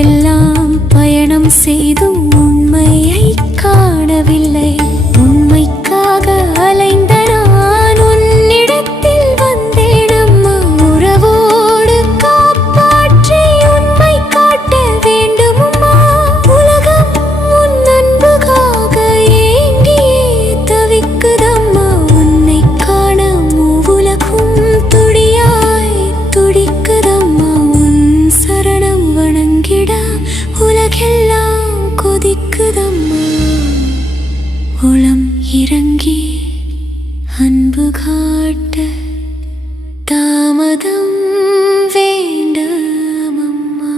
உலகெல்லாம் பயணம் செய்தும் உண்மையை காணவில்லை. உண்மைக்காக அலைந்த நான் உன்னிடத்தில் வந்தேன் அம்மா. உறவோடு காப்பாற்றி உண்மை காட்ட வேண்டும் அம்மா. உலகம் உன் அன்புக்காக ஏங்கியே தவிக்குதம்மா. உன்னை காண மூவுலகும் துடியாய் துடிக்குதம்மா. உன் சரணம் வணங்கிட உலகெல்லாம் கொதிக்குதம்மா. உளம் இறங்கி அன்பு காட்ட தாமதம் வேண்டாமம்மா.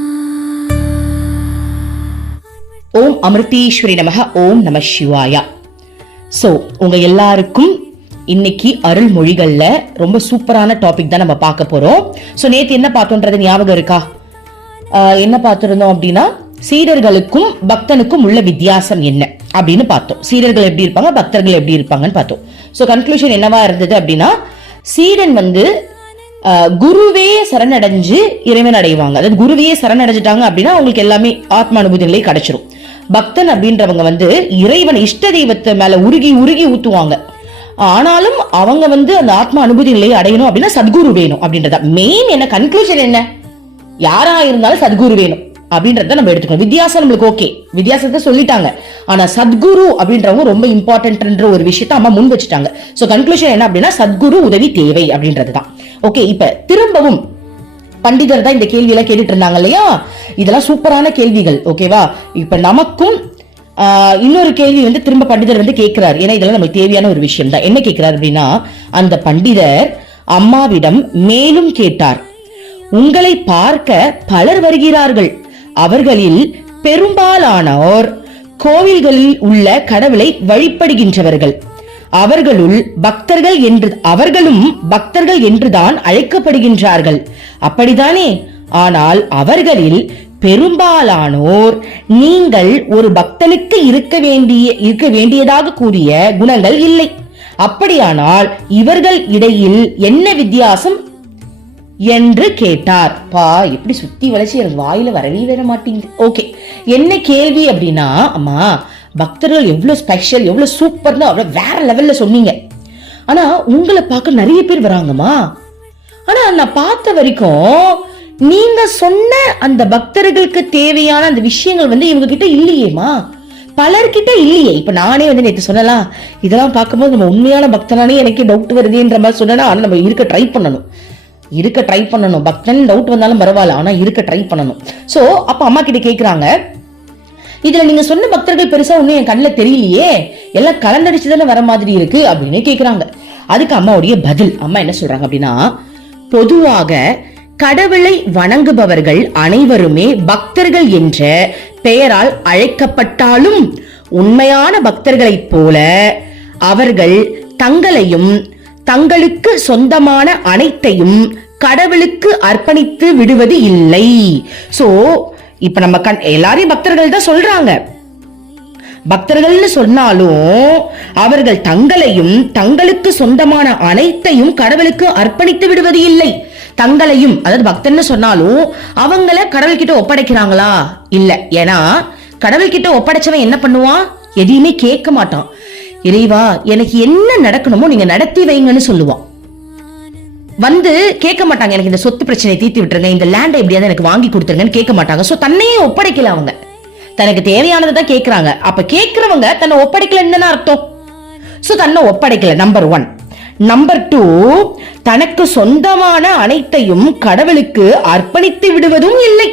ஓம் அமிர்தீஸ்வரி நமக. ஓம் நம சிவாயா. சோ உங்க எல்லாருக்கும் இன்னைக்கு அருள்மொழிகள்ல ரொம்ப சூப்பரான டாபிக் தான் நம்ம பார்க்க போறோம். சோ நேத்து என்ன பார்த்தோன்றது ஞாபகம் இருக்கா? என்ன பார்த்திருந்தோம் அப்படின்னா, சீடர்களுக்கும் பக்தனுக்கும் உள்ள வித்தியாசம் என்ன அப்படின்னு பார்த்தோம். சீடர்கள் எப்படி இருப்பாங்க, பக்தர்கள் எப்படி இருப்பாங்கன்னு பார்த்தோம். சோ கன்க்ளூஷன் என்னவா இருந்தது அப்படின்னா, சீடன் குருவே சரணடைஞ்சு இறைவன் அடைவாங்க. அதாவது குருவையே சரணடைஞ்சிட்டாங்க அப்படின்னா அவங்களுக்கு எல்லாமே ஆத்ம அனுபூதி நிலை கிடைச்சிரும். பக்தன் அப்படின்றவங்க இறைவன் இஷ்ட தெய்வத்தை மேல உருகி உருகி ஊத்துவாங்க. ஆனாலும் அவங்க அந்த ஆத்ம அனுபூதி நிலையை அடையணும் அப்படின்னா சத்குரு வேணும் அப்படின்றத மெயின். என்ன கன்க்ளூஷன் என்ன? யாரா இருந்தாலும் சத்குரு வேணும் அப்படின்றத நம்ம எடுத்துக்கணும். வித்தியாசம் நம்மளுக்கு ஓகே, வித்தியாசத்தை சொல்லிட்டாங்க. ஆனா சத்குரு அப்படின்றவங்க ரொம்ப இம்பார்ட்டன்ட்ன்ற ஒரு விஷயத்த அம்மா முன் வச்சுட்டாங்க. சோ கன்க்ளூஷன் என்ன அப்படின்னா, சத்குரு உதவி தேவை அப்படின்றதுதான். ஓகே, இப்ப திரும்பவும் பண்டிதர் தான் இந்த கேள்வி எல்லாம் கேட்டுட்டு இருந்தாங்க இல்லையா? இதெல்லாம் சூப்பரான கேள்விகள். ஓகேவா? இப்ப நமக்கும் இன்னொரு கேள்வி திரும்ப பண்டிதர் கேட்கிறார். ஏன்னா இதெல்லாம் நமக்கு தேவையான ஒரு விஷயம் தான். என்ன கேட்கிறார் அப்படின்னா, அந்த பண்டிதர் அம்மாவிடம் மேலும் கேட்டார். உங்களை பார்க்க பலர் வருகிறார்கள். அவர்களில் பெரும்பாலானோர் கோவில்களில் உள்ள கடவுளை வழிபடுகின்றவர்கள். அவர்களும் பக்தர்கள் என்றுதான் அழைக்கப்படுகின்றார்கள். அப்படித்தானே? ஆனால் அவர்களில் பெரும்பாலானோர் நீங்கள் ஒரு பக்தனுக்கு இருக்க வேண்டியதாக கூறிய குணங்கள் இல்லை. அப்படியானால் இவர்கள் இடையில் என்ன வித்தியாசம் என்று கேட்டார். பா, எப்படி சுத்தி வளைச்சு எனக்கு வாயில வரவே வர மாட்டேங்குது. ஓகே, என்ன கேள்வி அப்படின்னா, அம்மா பக்தர்கள் எவ்வளவு ஸ்பெஷல், எவ்வளவு சூப்பர்னு அவ்வளவு வேற லெவல்ல சொன்னீங்க. ஆனா உங்களை பார்க்க நிறைய பேர் வராங்கம்மா. ஆனா நான் பார்த்த வரைக்கும் நீங்க சொன்ன அந்த பக்தர்களுக்கு தேவையான அந்த விஷயங்கள் இவங்க கிட்ட இல்லையேமா, பலர்கிட்ட இல்லையே. இப்ப நானே நேற்று சொல்லலாம், இதெல்லாம் பார்க்கும்போது நம்ம உண்மையான பக்தனானே எனக்கு டவுட் வருதுன்ற மாதிரி சொன்னா, ஆனா நம்ம இருக்க ட்ரை பண்ணணும். பக்தன் டவுட் வந்தாலும் பரவாயில்ல, ஆனா இருக்க ட்ரை பண்ணணும். சோ அப்ப அம்மா கிட்ட கேக்குறாங்க, இதுல நீங்க சொன்ன பக்தர்கள் பெருசா ஒண்ணும் என் கண்ணுல தெரியலையே, எல்லாம் கலந்தடிச்சுதானே வர மாதிரி இருக்கு அப்படின்னு கேக்குறாங்க. அதுக்கு அம்மாவுடைய பதில், அம்மா என்ன சொல்றாங்க அப்படின்னா, பொதுவாக கடவுளை வணங்குபவர்கள் அனைவருமே பக்தர்கள் என்ற பெயரால் அழைக்கப்பட்டாலும் உண்மையான பக்தர்களைப் போல அவர்கள் தங்களையும் தங்களுக்கு சொந்தமான அனைத்தையும் கடவுளுக்கு அர்ப்பணித்து விடுவது இல்லை. சோ இப்ப நம்ம எல்லாரையும் பக்தர்கள் தான் சொல்றாங்க. பக்தர்கள்னு சொன்னாலும் அவர்கள் தங்களையும் தங்களுக்கு சொந்தமான அனைத்தையும் கடவுளுக்கு அர்ப்பணித்து விடுவது இல்லை. தங்களையும், அதாவது பக்தன்னு சொன்னாலும் அவங்கள கடவுள்கிட்ட ஒப்படைக்கிறாங்களா? இல்ல. ஏன்னா கடவுள்கிட்ட ஒப்படைச்சவன் என்ன பண்ணுவான்? எதையுமே கேட்க மாட்டான். இறைவா எனக்கு என்ன நடக்கணுமோ நீங்க நடத்தி வைங்கன்னு சொல்லுவான். கேட்க மாட்டாங்க, எனக்கு இந்த சொத்து பிரச்சனை தீர்த்து விட்டுருங்க, இந்த லேண்டை எப்படியாவது எனக்கு வாங்கி கொடுத்துருங்கன்னு கேட்க மாட்டாங்க. சோ தன்னையே ஒப்படைக்கல, அவங்க தனக்கு தேவையானதை தான் கேட்கறாங்க. அப்ப கேட்கிறவங்க தன்னை ஒப்படைக்கலன்னு அர்த்தம். சோ தன்னை ஒப்படைக்கல, நம்பர் 1. நம்பர் 2, தனக்கு சொந்தமான அனைத்தையும் கடவுளுக்கு அர்ப்பணித்து விடுவதும் இல்லை.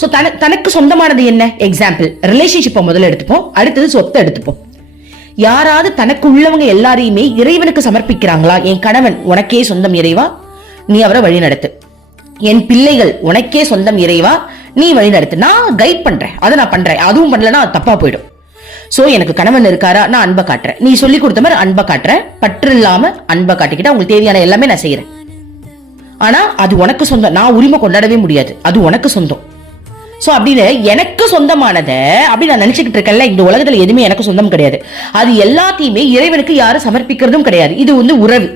சோ தனக்கு சொந்தமானது என்ன? எக்ஸாம்பிள், ரிலேஷன்ஷிப்பை முதல்ல எடுத்துப்போம், அடுத்தது சொத்தை எடுத்துப்போம். யாராவது தனக்கு உள்ளவங்க எல்லாரையுமே இறைவனுக்கு சமர்ப்பிக்கிறாங்களா? என் கணவன் உனக்கே சொந்தம் இறைவா, நீ அவரை வழி நடத்து. என் பிள்ளைகள் உனக்கே சொந்தம் இறைவா, நீ வழி நடத்து. நான் கைட் பண்றேன், அதை நான் பண்றேன். அதுவும் பண்ணலன்னா அது தப்பா போயிடும். சோ எனக்கு கணவன் இருக்காரா, நான் அன்பை காட்டுறேன். நீ சொல்லி கொடுத்த மாதிரி அன்பை காட்டுறேன். பற்று இல்லாம அன்பை காட்டிக்கிட்டா உங்களுக்கு தேவையான எல்லாமே நான் செய்யறேன். ஆனா அது உனக்கு சொந்தம், நான் உரிமை கொண்டாடவே முடியாது, அது உனக்கு சொந்தம். சோ அப்படின்னு எனக்கு சொந்தமானத அப்படி நான் நினைச்சுக்கிட்டு இருக்கேன்ல, இந்த உலகத்துல எதுவுமே எனக்கு சொந்தம் கிடையாது. அது எல்லாத்தையுமே இறைவனுக்கு யாரும் சமர்ப்பிக்கிறதும் கிடையாது. இது உறவு.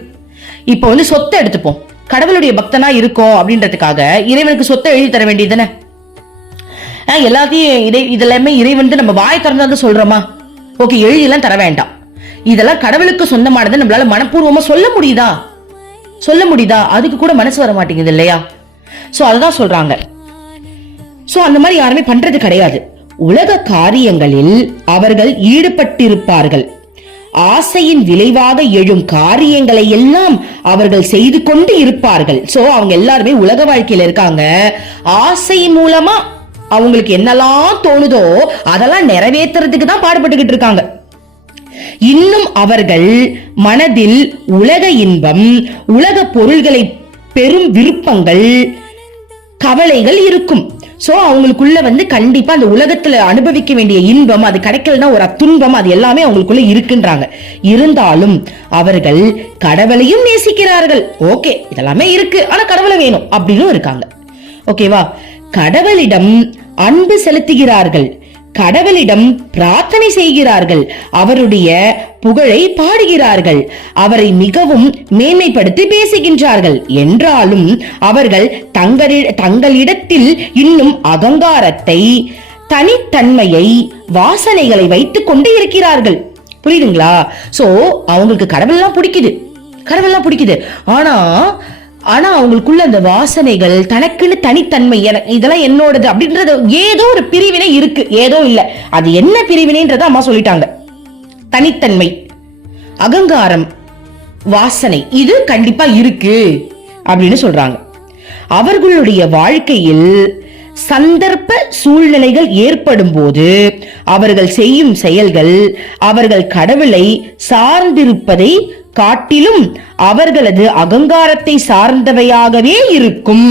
இப்போ சொத்தை எடுத்துப்போம். கடவுளுடைய பக்தனா இருக்கும் அப்படின்றதுக்காக இறைவனுக்கு சொத்தை எழுதி தர வேண்டியதுதானே? எல்லாத்தையும் இதெல்லாமே இறைவன் நம்ம வாய் திறந்தாலும் சொல்றோமா? ஓகே, எழுதியெல்லாம் தர வேண்டாம். இதெல்லாம் கடவுளுக்கு சொந்தமானது நம்மளால மனப்பூர்வமா சொல்ல முடியுதா? அதுக்கு கூட மனசு வர மாட்டேங்குது இல்லையா? சோ அதுதான் சொல்றாங்க. சோ அந்த மாதிரி யாருமே பண்றது கிடையாது. உலக காரியங்களில் அவர்கள் ஈடுபட்டிருப்பார்கள். ஆசையின் விளைவாக எழும் காரியங்களை எல்லாம் அவர்கள் செய்து கொண்டு இருப்பார்கள். சோ அவங்க எல்லாருமே உலக வாழ்க்கையில இருக்காங்க. ஆசை மூலமா அவங்களுக்கு என்னெல்லாம் தோணுதோ அதெல்லாம் நிறைவேற்றுறதுக்கு தான் பாடுபட்டுக்கிட்டு இருக்காங்க. இன்னும் அவர்கள் மனதில் உலக இன்பம், உலக பொருள்களை பெரும் விருப்பங்கள், கவலைகள் இருக்கும். சோ அவங்களுக்குள்ள கண்டிப்பா அந்த உலகத்துல அனுபவிக்க வேண்டிய இன்பம், அது கிடைக்கலன்னா ஒரு துன்பம், அது எல்லாமே அவங்களுக்குள்ள இருக்குன்றாங்க. இருந்தாலும் அவர்கள் கடவுளையும் நேசிக்கிறார்கள். ஓகே, இதெல்லாமே இருக்கு, ஆனா கடவுளை வேணும் அப்படின்னு இருக்காங்க. ஓகேவா? கடவுளிடம் அன்பு செலுத்துகிறார்கள், கடவுளிடம் பிரார்த்தனை செய்கிறார்கள், அவருடைய புகழை பாடுகிறார்கள், அவரை மிகவும் மேன்மைப்படுத்தி பேசுகின்றார்கள். என்றாலும் அவர்கள் தங்களிடத்தில் இன்னும் அகங்காரத்தை, தனித்தன்மையை, வாசனைகளை வைத்துக் கொண்டு இருக்கிறார்கள். புரியுதுங்களா? சோ அவங்களுக்கு கடவுள்லாம் பிடிக்குது, ஆனா அவங்களுக்குள்ள அந்த வாசனைகள், தனக்குன்னு தனித்தன்மை, இதெல்லாம் என்னோடது அப்படின்றது ஏதோ ஒரு பிரிவினை இருக்கு. ஏதோ இல்ல, அது என்ன பிரிவினைன்றத அம்மா சொல்லிட்டாங்க. தனித்தன்மை, அகங்காரம், வாசனை, இது கண்டிப்பா இருக்கு அப்படின்னு சொல்றாங்க. அவர்களுடைய வாழ்க்கையில் சந்தர்ப்ப சூழ்நிலைகள் ஏற்படும் போது அவர்கள் செய்யும் செயல்கள் அவர்கள் கடவுளை சார்ந்திருப்பதை காட்டிலும் அவர்களது அகங்காரத்தை சார்ந்தவையாகவே இருக்கும்.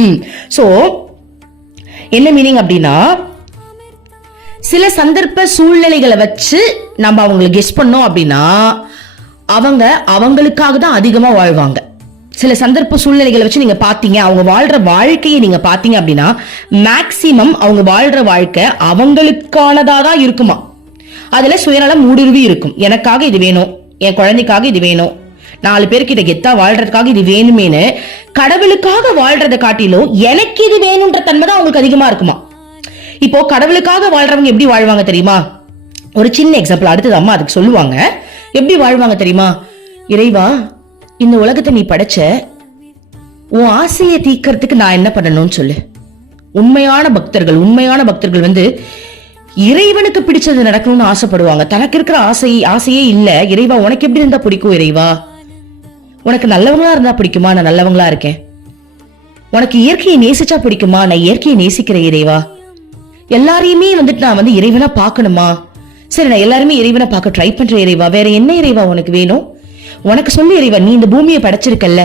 சோ என்ன மீனிங் அப்படின்னா, சில சந்தர்ப்ப சூழ்நிலைகளை வச்சு நம்ம அவங்களை கெஸ் பண்ணோம் அப்படின்னா அவங்க அவங்களுக்காக தான் அதிகமா வாழ்வாங்க. சில சந்தர்ப்ப சூழ்நிலைகளை வச்சு நீங்க பாத்தீங்க, அவங்க வாழ்ற வாழ்க்கையை நீங்க பாத்தீங்க அப்படின்னா மேக்சிமம் அவங்க வாழ்ற வாழ்க்கை அவங்களுக்கானதா தான் இருக்குமா. அதுல சுயநலம் ஊடுருவி இருக்கும். எனக்காக இது வேணும், என் குழந்தைக்காக இது வேணும், 4 பேருக்கு இதை கெத்தா வாழ்றதுக்காக இது வேணுமேனு கடவுளுக்காக வாழ்றதை காட்டிலும் எனக்கு இது வேணும்ன்ற தன்மை தான் அவங்களுக்கு அதிகமா இருக்குமா. இப்போ கடவுளுக்காக வாழ்றவங்க எப்படி வாழ்வாங்க தெரியுமா? ஒரு சின்ன எக்ஸாம்பிள் அடுத்தது அம்மா அதுக்கு சொல்லுவாங்க. எப்படி வாழ்வாங்க தெரியுமா? இறைவா, இந்த உலகத்தை நீ படைச்ச, உன் ஆசையை தீக்கிறதுக்கு நான் என்ன பண்ணணும்னு சொல்லு. உண்மையான பக்தர்கள் இறைவனுக்கு பிடிச்சது நடக்கணும்னு ஆசைப்படுவாங்க. தனக்கு இருக்கிற ஆசையே இல்ல. இறைவா, உனக்கு எப்படி இருந்தா பிடிக்கும்? இறைவா, உனக்கு நல்லவங்களா இருந்தா பிடிக்குமா? நான் நல்லவங்களா இருக்கேன். உனக்கு இயற்கையை நேசிச்சா பிடிக்குமா? நான் இயற்கையை நேசிக்கிறேன். இறைவா, எல்லாரையுமே நான் இறைவனா பார்க்கணுமா? சரி, நான் எல்லாருமே இறைவனை பார்க்க ட்ரை பண்றேன். இறைவா, வேற என்ன இறைவா உனக்கு வேணும்? உனக்கு சொல்லு இறைவா, நீ இந்த பூமியை படைச்சிருக்கல்ல,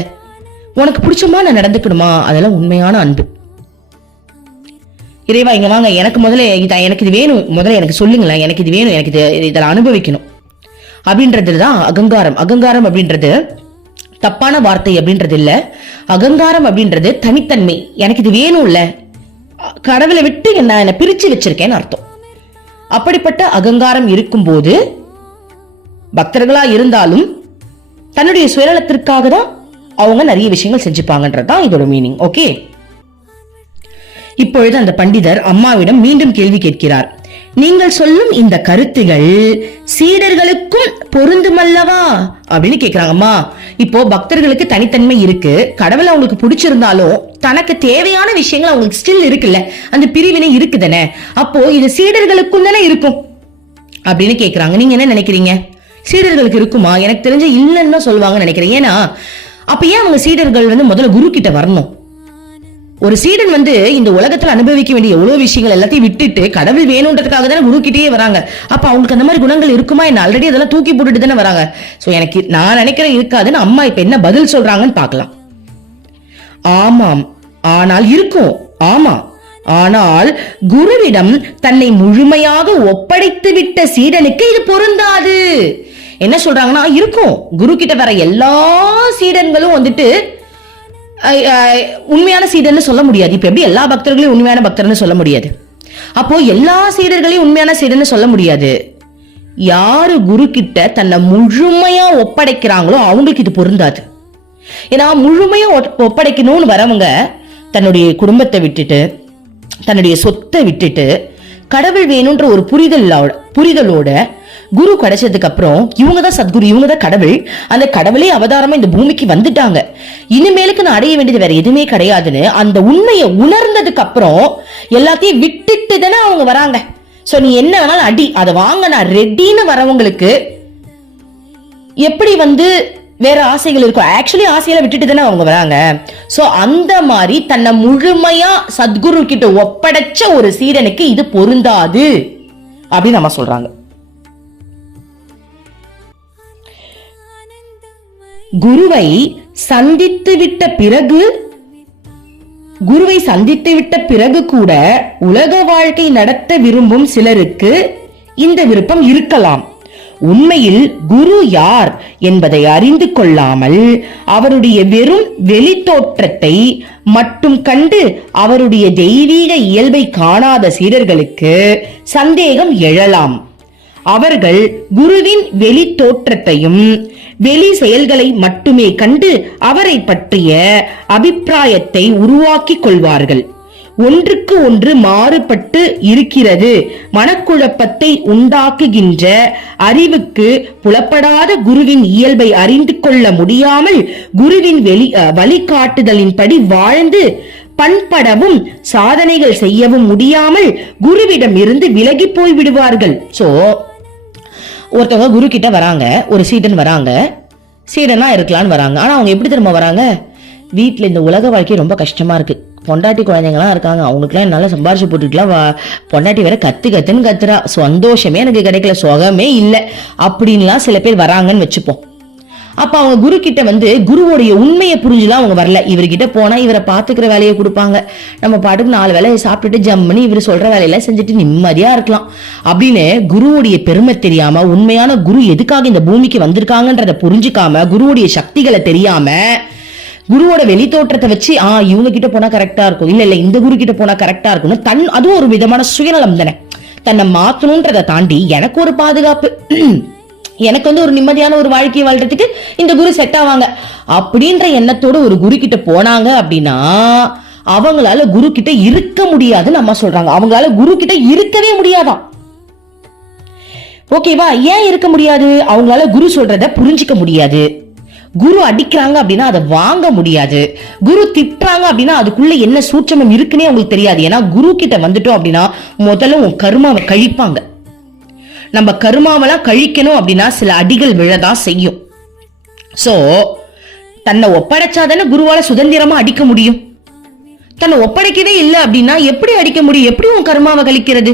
உனக்கு பிடிச்சமா நான் நடந்துக்கணுமா? அதெல்லாம் உண்மையான அன்பு. இறைவா, இங்க வாங்க, எனக்கு முதல்ல எனக்கு இது வேணும், முதல்ல எனக்கு சொல்லுங்களேன், எனக்கு இது வேணும், எனக்கு இதெல்லாம் அனுபவிக்கணும் அப்படின்றதுதான் அகங்காரம். அகங்காரம் அப்படின்றது தப்பான வார்த்தை அப்படின்றது இல்ல. அகங்காரம் அப்படின்றது தனித்தன்மை. எனக்கு இது வேணும்ல, கடவுளை விட்டு என்ன பிரிச்சு வச்சிருக்கேன்னு அர்த்தம். அப்படிப்பட்ட அகங்காரம் இருக்கும்போது பக்தர்களா இருந்தாலும் தன்னுடைய சுயநலத்திற்காக தான் அவங்க நிறைய விஷயங்கள் செஞ்சுப்பாங்கன்றதுதான் இதோட மீனிங். ஓகே, இப்பொழுது அந்த பண்டிதர் அம்மாவிடம் மீண்டும் கேள்வி கேட்கிறார். நீங்கள் சொல்லும் இந்த கருத்துகள் சீடர்களுக்கும் பொருந்துமல்லவா அப்படின்னு கேக்குறாங்க. அம்மா, இப்போ பக்தர்களுக்கு தனித்தன்மை இருக்கு, கடவுளை அவங்களுக்கு பிடிச்சிருந்தாலும் தனக்கு தேவையான விஷயங்கள் அவங்களுக்கு ஸ்டில் இருக்குல்ல, அந்த பிரிவினை இருக்குதானே, அப்போ இது சீடர்களுக்கும் தானே இருக்கும் அப்படின்னு கேக்குறாங்க. நீங்க என்ன நினைக்கிறீங்க? சீடர்களுக்கு இருக்குமா? எனக்கு தெரிஞ்ச இல்லைன்னு சொல்லுவாங்கன்னு நினைக்கிறேன். ஏன்னா அப்ப ஏன் அவங்க சீடர்கள் முதல்ல குரு கிட்ட வரணும்? ஒரு சீடன் இந்த உலகத்துல அனுபவிக்க வேண்டிய எவ்வளவு விஷயங்கள் எல்லாத்தையும் விட்டுட்டு கடவுள் வேணும்ன்றதுக்காக தானே குரு கிட்டே வராங்க. அப்ப அவங்களுக்கு அந்த மாதிரி குணங்கள் இருக்குமா என்ன? ஆல்ரெடி அதெல்லாம் தூக்கி போட்டுட்டு தானே வராங்க. சோ எனக்கு நான் நினைக்கிறேன் இருக்காதுன்னு. அம்மா இப்ப என்ன பதில் சொல்றாங்கன்னு பாக்கலாம். ஆமாம், ஆனால் இருக்கும். ஆமா, ஆனால் குருவிடம் தன்னை முழுமையாக ஒப்படைத்து விட்ட சீடனுக்கு இது பொருந்தாது. என்ன சொல்றாங்கன்னா, இருக்கும், குரு கிட்ட வர எல்லா சீடன்களும் உண்மையான சீடன்னு சொல்ல முடியாது. இப்ப எப்படி எல்லா பக்தர்களையும் உண்மையான பக்தர்னு சொல்ல முடியாது? அப்போ எல்லா சீடர்களையும் உண்மையான சீடன்னு சொல்ல முடியாது. யாரு குரு கிட்ட தன்னை முழுமையா ஒப்படைக்கிறாங்களோ அவங்களுக்கு இது பொருந்தாது. ஏன்னா முழுமையா ஒப்படைக்கணும்னு வரவங்க தன்னுடைய குடும்பத்தை விட்டுட்டு, தன்னுடைய சொத்தை விட்டுட்டு, கடவுள் வேணும்ன்ற ஒரு புரிதலோட குரு கிடைச்சதுக்கு அப்புறம் இவங்கதான் சத்குரு, இவங்கதான் கடவுள், அந்த கடவுளே அவதாரமா இந்த பூமிக்கு வந்துட்டாங்க, இனிமேலுக்கு நான் அடைய வேண்டியது வேற எதுவுமே கிடையாதுன்னு அந்த உண்மையை உணர்ந்ததுக்கு அப்புறம் எல்லாத்தையும் விட்டுட்டு தானே அவங்க வராங்க. சோ நீ என்ன வேணாலும் அடி, அதை வாங்க நான் ரெட்டின்னு வரவங்களுக்கு எப்படி வேற ஆசைகள் இருக்கும்? ஆக்சுவலி ஆசையில விட்டுட்டு தானே அவங்க வராங்க. சோ அந்த மாதிரி தன்னை முழுமையா சத்குரு கிட்ட ஒப்படைச்ச ஒரு சீடனுக்கு இது பொருந்தாது அப்படின்னு நம்ம சொல்றாங்க. குருவை சந்தித்து விட்ட பிறகு கூட உலக வாழ்க்கை நடத்த விரும்பும் சிலருக்கு இந்த விருப்பம் இருக்கலாம். உண்மையில் குரு யார் என்பதை அறிந்து கொள்ளாமல் அவருடைய வெறும் வெளி தோற்றத்தை மட்டும் கண்டு அவருடைய தெய்வீக இயல்பை காணாத சீடர்களுக்கு சந்தேகம் எழலாம். அவர்கள் குருவின் வெளி தோற்றத்தையும் வெளி செயல்களை மட்டுமே கண்டு அவரை பற்றிய அபிப்பிராயத்தை உருவாக்கிக் கொள்வார்கள். ஒன்றுக்கு ஒன்று மாறுபட்டு இருக்கிறது மனக்குழப்பத்தை உண்டாக்குகின்ற அறிவுக்கு புலப்படாத குருவின் இயல்பை அறிந்து கொள்ள முடியாமல் குருவின் வழிகாட்டுதலின்படி வாழ்ந்து பண்படவும் சாதனைகள் செய்யவும் முடியாமல் குருவிடம் இருந்து விலகி போய் விடுவார்கள். சோ ஒருத்தவங்க குரு கிட்ட வராங்க, ஒரு சீடன் வராங்க, சீடனா இருக்கலான்னு வராங்க. ஆனா அவங்க எப்படி திரும்ப வராங்க? வீட்டுல இந்த உலக வாழ்க்கை ரொம்ப கஷ்டமா இருக்கு, பொண்டாட்டி குழந்தைங்கலாம் இருக்காங்க, அவங்களுக்குலாம் என்னால சம்பாரிச்சு போட்டுக்கலாம், பொண்டாட்டி வேற கத்துன்னு கத்துறா, சந்தோஷமே எனக்கு கிடைக்கல, சுகமே இல்லை அப்படின்லாம் சில பேர் வராங்கன்னு வச்சுப்போம். அப்ப அவங்க குரு கிட்ட குருவோடைய உண்மையை புரிஞ்சுலாம் அவங்க வரல. இவர்கிட்ட போனா இவரை பாத்துக்கிற வேலையை கொடுப்பாங்க, நம்ம பாட்டுக்கு 4 வேலையை சாப்பிட்டுட்டு ஜம்முன்னு இவர் சொல்ற வேலையெல்லாம் செஞ்சுட்டு நிம்மதியா இருக்கலாம் அப்படின்னு குருவுடைய பெருமை தெரியாம, உண்மையான குரு எதுக்காக இந்த பூமிக்கு வந்திருக்காங்கன்றத புரிஞ்சுக்காம, குருவுடைய சக்திகளை தெரியாம, குருவோட வெளி தோற்றத்தை வச்சு இவங்க கிட்ட போனா கரெக்டா இருக்கும், இல்ல இந்த குரு கிட்ட போனா கரெக்டா இருக்கும், அதுவும் ஒரு விதமான சுயநலம் தானே. தன்னை மாத்தணும்ன்றதை தாண்டி எனக்கு ஒரு பாதுகாப்பு, எனக்கு ஒரு நிம்மதியான ஒரு வாழ்க்கையை வாழ்றதுக்கு இந்த குரு செட் ஆவாங்க அப்படின்ற எண்ணத்தோட ஒரு குரு கிட்ட போனாங்க அப்படின்னா அவங்களால குரு கிட்ட இருக்க முடியாதுன்னு அம்மா சொல்றாங்க. அவங்களால குரு கிட்ட இருக்கவே முடியாதான். ஓகேவா? ஏன் இருக்க முடியாது? அவங்களால குரு சொல்றத புரிஞ்சிக்க முடியாது. குரு அடிக்கிறாங்க அப்படின்னா அதை வாங்க முடியாது. குரு திட்டுறாங்க அப்படின்னா அதுக்குள்ள என்ன சூட்சமம் இருக்குன்னே அவங்களுக்கு தெரியாது. ஏன்னா குரு கிட்ட வந்துட்டோம் அப்படின்னா முதல்ல உன் கருமாவை கழிப்பாங்க. நம்ம கருமாவெல்லாம் கழிக்கணும் அப்படின்னா சில அடிகள் விழதான் செய்யும். சோ தன்னை ஒப்படைச்சாதானே குருவால சுதந்திரமா அடிக்க முடியும். தன்னை ஒப்படைக்கவே இல்லை அப்படின்னா எப்படி அடிக்க முடியும்? எப்படி உன் கருமாவை கழிக்கிறது?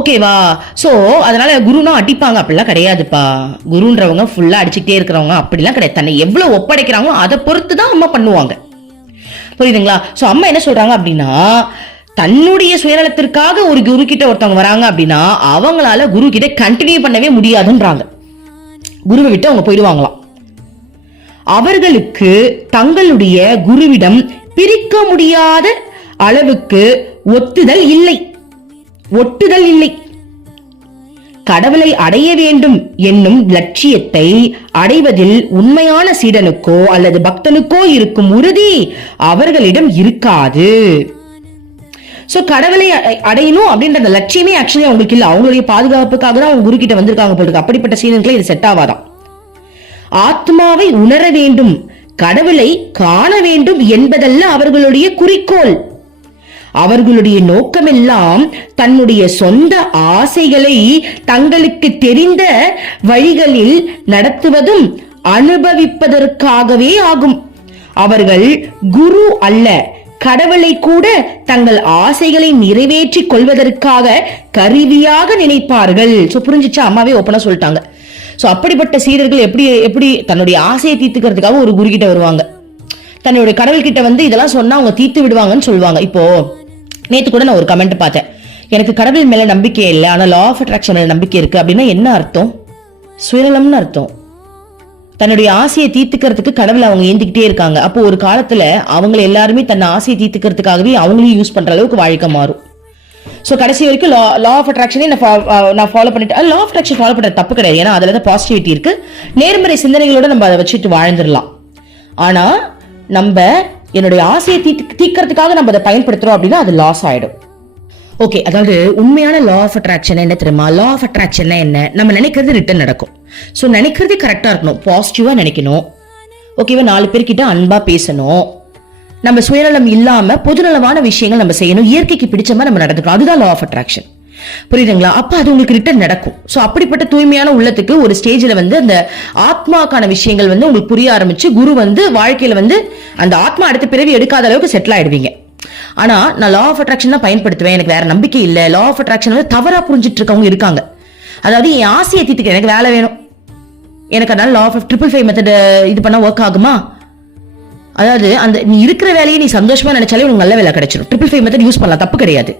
ஓகேவா? சோ அதனால குருனா அடிப்பாங்க அப்படிலாம் கிடையாதுப்பா. குருன்றவங்க ஃபுல்லா அடிச்சுட்டே இருக்கிறவங்க அப்படிலாம் கிடையாது. தன்னை எவ்வளவு ஒப்படைக்கிறாங்களோ அதை பொறுத்துதான் அம்மா பண்ணுவாங்க. புரியுதுங்களா? சோ அம்மா என்ன சொல்றாங்க அப்படின்னா, தன்னுடைய சுயநலத்திற்காக ஒரு குரு கிட்ட ஒருத்தவங்க வராங்க அப்படின்னா அவங்களால குரு கிட்ட கண்டினியூ பண்ணவே முடியாதுன்றாங்க. குருவை விட்டு அவங்க போயிடுவாங்களாம். அவர்களுக்கு தங்களுடைய குருவிடம் பிரிக்க முடியாத அளவுக்கு ஒட்டுதல் இல்லை. கடவுளை அடைய வேண்டும் என்னும் லட்சியத்தை அடைவதில் உண்மையான சீடனுக்கோ அல்லது பக்தனுக்கோ இருக்கும் உறுதி அவர்களிடம் இருக்காது. சோ கடவுளை அடையணும் அப்படின்ற அந்த லட்சியமே ஆக்சுவலி அவங்களுக்கு இல்ல. அவங்களுடைய பாதுகாப்புக்காக தான் அவங்க குரு கிட்ட வந்திருக்காங்க போல. அப்படிப்பட்ட சீடனுக்குள்ள இது செட் ஆவாதான். ஆத்மாவை உணர வேண்டும், கடவுளை காண வேண்டும் என்பதல்ல அவர்களுடைய குறிக்கோள். அவர்களுடைய நோக்கமெல்லாம் தன்னுடைய சொந்த ஆசைகளை தங்களுக்கு தெரிந்த வழிகளில் நடத்துவதும் அனுபவிப்பதற்காகவே ஆகும். அவர்கள் குரு அல்ல, கடவுளை கூட தங்கள் ஆசைகளை நிறைவேற்றிக் கொள்வதற்காக கருவியாக நினைப்பார்கள். சோ புரிஞ்சிச்சா? அம்மாவே ஓப்பனா சொல்லிட்டாங்க. சோ அப்படிப்பட்ட சீடர்கள் எப்படி தன்னுடைய ஆசையை தீர்த்துக்கிறதுக்காக ஒரு குரு கிட்ட வருவாங்க. தன்னுடைய கடவுள் கிட்ட இதெல்லாம் சொன்னா அவங்க தீர்த்து விடுவாங்கன்னு சொல்லுவாங்க. இப்போ நேத்து கூட நான் ஒரு கமெண்ட் பார்த்தேன், எனக்கு கடவுள் மேல நம்பிக்கை இல்லை ஆனா லா ஆஃப் அட்ராக்ஷன் மேல நம்பிக்கை இருக்கு அப்படின்னா என்ன அர்த்தம்? சுயநலம்னு அர்த்தம். தன்னுடைய ஆசையை தீர்த்துக்கிறதுக்கு கடவுளை அவங்க ஏந்திக்கிட்டே இருக்காங்க. அப்போ ஒரு காலத்துல அவங்க எல்லாருமே தன் ஆசையை தீர்த்துக்கிறதுக்காகவே அவங்களையும் யூஸ் பண்ற அளவுக்கு வாழ்க்கை மாறும். சோ கடைசி வரைக்கும் லா ஆஃப் அட்ராக்ஷனே நான் ஃபாலோ பண்ணிட்டு, லா ஆஃப் அட்ராக்ஷன் ஃபாலோ பண்றது தப்பு கிடையாது. ஏன்னா அதுலதான் பாசிட்டிவிட்டி இருக்கு. நேர்மறை சிந்தனைகளோட நம்ம அதை வச்சுட்டு வாழ்ந்துடலாம். ஆனா நம்ம என்னுடைய ஆசையை தீர்க்கறதுக்காக நம்ம அதை பயன்படுத்துறோம் அப்படின்னா அது லாஸ் ஆயிடும். ஓகே, அதாவது உண்மையான லா ஆஃப் அட்ராக்ஷன் என்ன தெரியுமா? லா ஆஃப் அட்ராக்ஷன் என்ன, நம்ம நினைக்கிறது ரிட்டர்ன் நடக்கும். ஸோ நினைக்கிறது கரெக்டா இருக்கணும், பாசிட்டிவா நினைக்கணும். ஓகேவா? 4 பேர்கிட்ட அன்பா பேசணும், நம்ம சுயநலம் இல்லாம பொதுநலமான விஷயங்கள் நம்ம செய்யணும், இயற்கைக்கு பிடிச்ச மாதிரி நம்ம நடந்துக்கணும். அதுதான் லா ஆஃப் அட்ராக்ஷன். புரியுதுங்களா? அப்ப அது உங்களுக்கு ரிட்டர்ன் நடக்கும். சோ அப்படிப்பட்ட தூய்மையான உள்ளத்துக்கு ஒரு ஸ்டேஜ்ல அந்த ஆத்மாக்கான விஷயங்கள் உங்களுக்கு புரிய ஆரம்பிச்சு, குரு வாழ்க்கையில அந்த ஆத்மா அடுத்த பிறவி எடுக்காத அளவுக்கு செட்டில் ஆயிடுவீங்க. ஆனா நான் லா ஆஃப் அட்ராக்ஷன் தான் பயன்படுத்துவேன், எனக்கு வேற நம்பிக்கை இல்ல, லா ஆஃப் அட்ராக்ஷன் தவறா புரிஞ்சிட்டு இருக்கவங்க இருக்காங்க. அதாவது என் ஆசையை தீர்த்துக்க எனக்கு வேலை வேணும், எனக்கு அதனால லா ஆஃப் 555 மெத்தட் இது பண்ணா ஒர்க் ஆகுமா? அதாவது அந்த நீ இருக்கிற வேலையை நீ சந்தோஷமா நினைச்சாலே உனக்கு நல்ல வேலை கிடைச்சிடும். 555 மெத்தட் யூஸ் பண்ணலாம், தப்பு கிடையாது.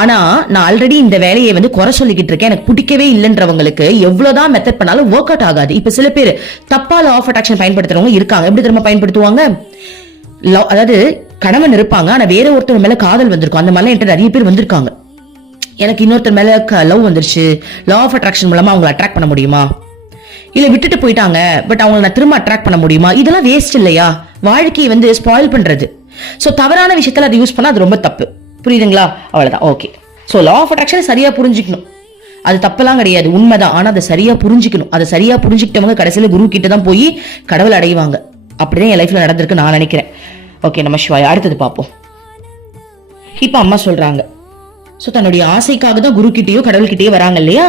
ஆனா நான் ஆல்ரெடி இந்த வேலையை குறை சொல்லிக்கிட்டு இருக்கேன், எனக்கு பிடிக்கவே இல்லைன்றவங்களுக்கு எவ்வளவுதான் மெத்தட் பண்ணாலும் ஒர்க் அவுட் ஆகாது. இப்ப சில பேர் தப்பா லா ஆஃப் அட்ராக்ஷன் பயன்படுத்துறவங்க இருக்காங்க. எப்படி திரும்ப பயன்படுத்துவாங்க? அதாவது கணவன் இருப்பாங்க, ஆனா வேற ஒருத்தர் மேல காதல் வந்திருக்கும். அந்த மாதிரி என்கிட்ட நிறைய பேர் வந்திருக்காங்க. எனக்கு இன்னொருத்தர் மேல லவ் வந்துருச்சு, லா ஆஃப் அட்ராக்ஷன் மூலமா அவங்களை அட்ராக்ட் பண்ண முடியுமா? இல்ல விட்டுட்டு போயிட்டாங்க, பட் அவங்களை நான் திரும்ப அட்ராக்ட் பண்ண முடியுமா? இதெல்லாம் வேஸ்ட் இல்லையா? வாழ்க்கையை ஸ்பாயில் பண்றது. சோ தவறான விஷயத்துல அதை யூஸ் பண்ணா அது ரொம்ப தப்பு. புரியுதுங்களா? அவ்வளவுதான். Okay. So law of attraction சரியா புரிஞ்சுக்கணும், அது தப்பெல்லாம் கிடையாது, உண்மைதான். ஆனா அதை சரியா புரிஞ்சுக்கணும். அதை சரியா புரிஞ்சுக்கிட்டவங்க கடைசியில குரு கிட்ட தான் போய் கடவுள் அடைவாங்க. அப்படிதான் என் லைஃப்ல நடந்திருக்கு நான் நினைக்கிறேன். ஓகே, நம்ம சிவாய். அடுத்தது பார்ப்போம். இப்ப அம்மா சொல்றாங்க, சோ தன்னுடைய ஆசைக்காக தான் குரு கிட்டேயோ கடவுள் கிட்டேயோ வராங்க இல்லையா,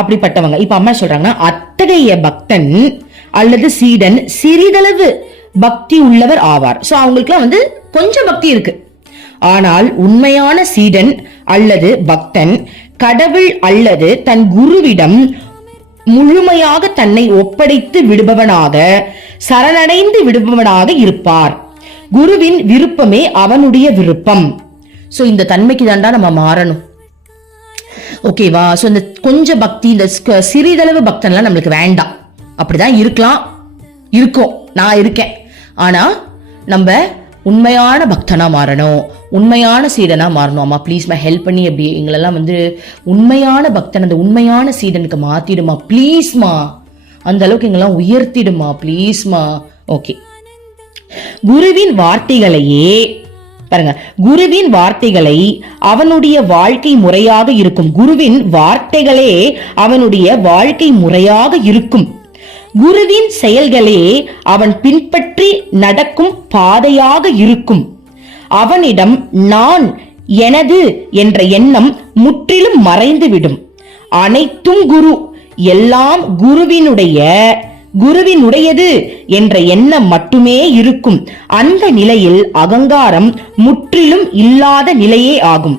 அப்படிப்பட்டவங்க. இப்ப அம்மா சொல்றாங்கன்னா, அத்தகைய பக்தன் அல்லது சீடன் சிறிதளவு பக்தி உள்ளவர் ஆவார். சோ அவங்களுக்கு கொஞ்சம் பக்தி இருக்கு. ஆனால் உண்மையான சீடன் அல்லது பக்தன் கடவுள் அல்லது தன் குருவிடம் முழுமையாக தன்னை ஒப்படைத்து விடுபவனாக, சரணடைந்து விடுபவனாக இருப்பார். குருவின் விருப்பமே அவனுடைய விருப்பம். சோ இந்த தன்மைக்கு தாண்டா நம்ம மாறணும். ஓகேவா? சோ இந்த கொஞ்சம் பக்தி, இந்த சிறிதளவு பக்தன்லாம் நம்மளுக்கு வேண்டாம். அப்படிதான் இருக்கலாம், இருக்கும், நான் இருக்கேன். ஆனா நம்ம உண்மையான பக்தனா மாறணும், உண்மையான சீடனா மாறணும். அம்மா ப்ளீஸ்மா ஹெல்ப் பண்ணி அப்படி எங்களெல்லாம் உண்மையான பக்தன், அந்த உண்மையான சீடனுக்கு மாத்திடுமா ப்ளீஸ்மா, அந்த அளவுக்கு எங்கெல்லாம் உயர்த்திடுமா ப்ளீஸ்மா. ஓகே. குருவின் வார்த்தைகளையே பாருங்க, குருவின் வார்த்தைகளை அவனுடைய வாழ்க்கை முறையாக இருக்கும். குருவின் வார்த்தைகளே அவனுடைய வாழ்க்கை முறையாக இருக்கும். குருவின் செயல்களே அவன் பின்பற்றி நடக்கும் பாதையாக இருக்கும். அவனிடம் நான், எனது என்ற எண்ணம் முற்றிலும் மறைந்துவிடும். அனைத்தும் குரு, எல்லாம் குருவினுடையது என்ற எண்ணம் மட்டுமே இருக்கும். அந்த நிலையில் அகங்காரம் முற்றிலும் இல்லாத நிலையே ஆகும்.